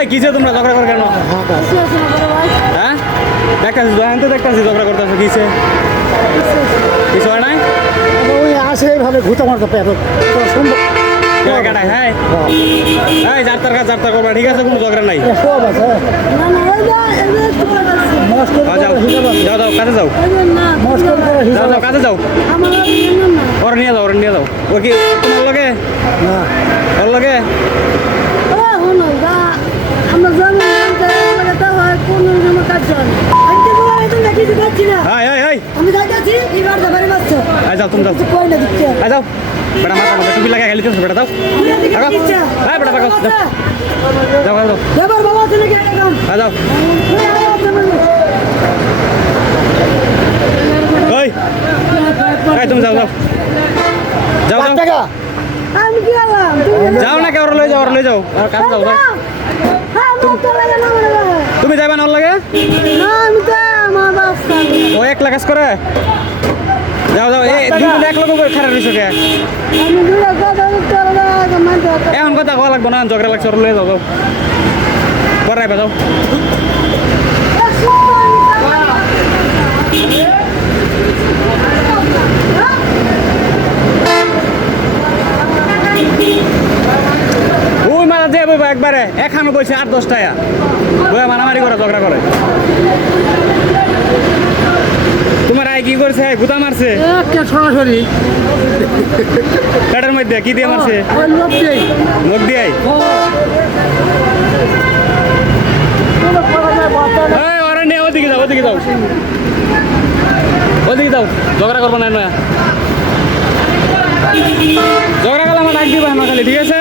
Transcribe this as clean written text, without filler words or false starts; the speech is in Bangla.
এই কিসে তোমরা ঝগড়া করো কেন? হ্যাঁ দেখতেছি তো দেখতেছি ঝগড়া করতেছো কিসে? কিছু হয় নাই? ওই আসে এইভাবে ঘুরতে মারতে পেরো কাটায় হ্যাঁ এই যাত্রার কাজ যাত্রা করবা ঠিক আছে কোনো ঝগড়া নাই। সব আছে যাও যাও যাও কাজে যাও যাও যাও কাজে যাও ওরা নিয়ে যাও ওরা নিয়ে যাও ও কি তোমার লগে ওর লগে হাই হাই হাই যাও তুমি যাও যাও বেটা মাথা মধ্যে টুপি লাগাই গেলি বেটা দাও হ্যাঁ বেটা যাও যাও যাও যাও ওই তুমি যাও যাও যাও যাও যাও না কে ওর লই যাও আর কাজ যাও যাও তুমি যাইবা না ওর লাগে ও এক লাগাস করে যাও যাও এই দুজন এক লগে করে খারাপ রইছো কে এখন কথা কওয়া লাগবো না ঝগড়া লাগছে ওর লই যাও যাও পরে আইবা যাও ওই মারা যে বইবা একবারে এখানো বইছে 8-10 টাকা বইয়া মারামারি করে ঝগড়া করে তোমার আয় কি করছে গুতা মারছে সরাসরি পেটের মধ্যে কি দিয়ে মারছে মুখ দিয়ে ওরা নিয়ে ওদিকে যাও ওদিকে যাও ওদিকে যাও ঝগড়া করবো না ঝগড়া করলে আমার ডাক দিবা আমার খালি ঠিক আছে